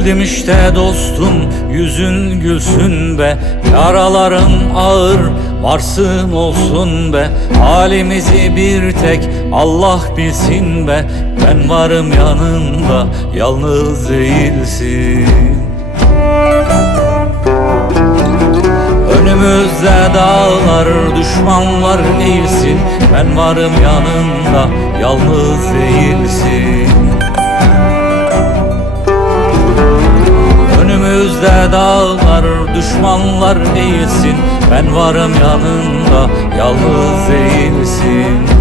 Geldim işte dostum yüzün gülsün be. Yaralarım ağır varsın olsun be. Halimizi bir tek Allah bilsin be. Ben varım yanında yalnız değilsin. Önümüzde dağlar, düşmanlar eğilsin. Ben varım yanında, yalnız değilsin Önümüzde dağlar, düşmanlar eğilsin Ben varım yanında, yalnız değilsin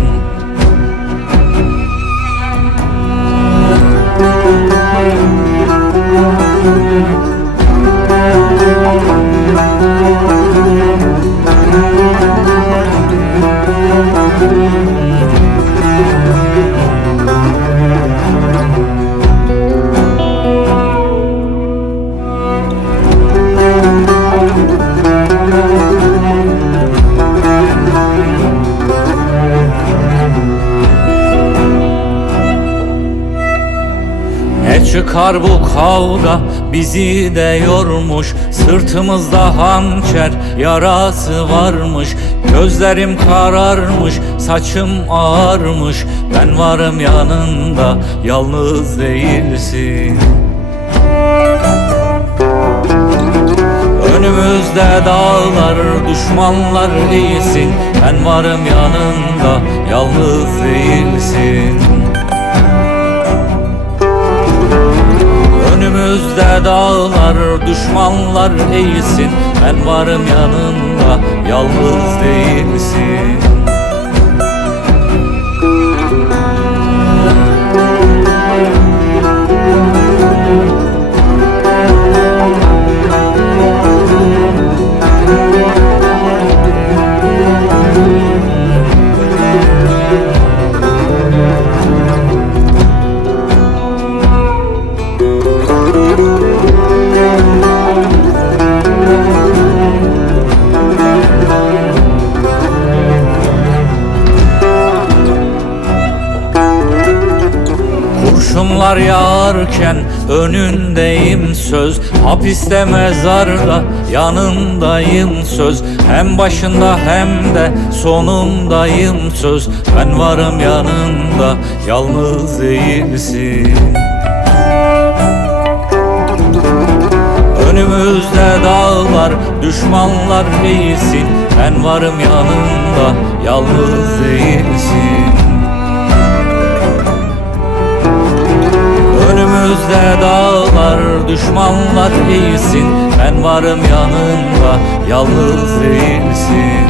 Çıkar bu kavga bizi de yormuş. Sırtımızda hançer yarası varmış. Gözlerim kararmış saçım ağarmış. Ben varım yanında yalnız değilsin. Önümüzde dağlar, düşmanlar değilsin Ben varım yanında, yalnız değilsin Önümüzde dağlar, düşmanlar eğilsin. Ben varım yanında, yalnız değilsin Kurşunlar yağarken önündeyim söz. Hapiste mezarda yanındayım söz. Hem başında hem de sonundayım söz. Ben varım yanında yalnız değilsin. Önümüzde dağlar, düşmanlar değilsin. Ben varım yanında, yalnız düşmanlar değilsin Ben varım yanında, yalnız değilsin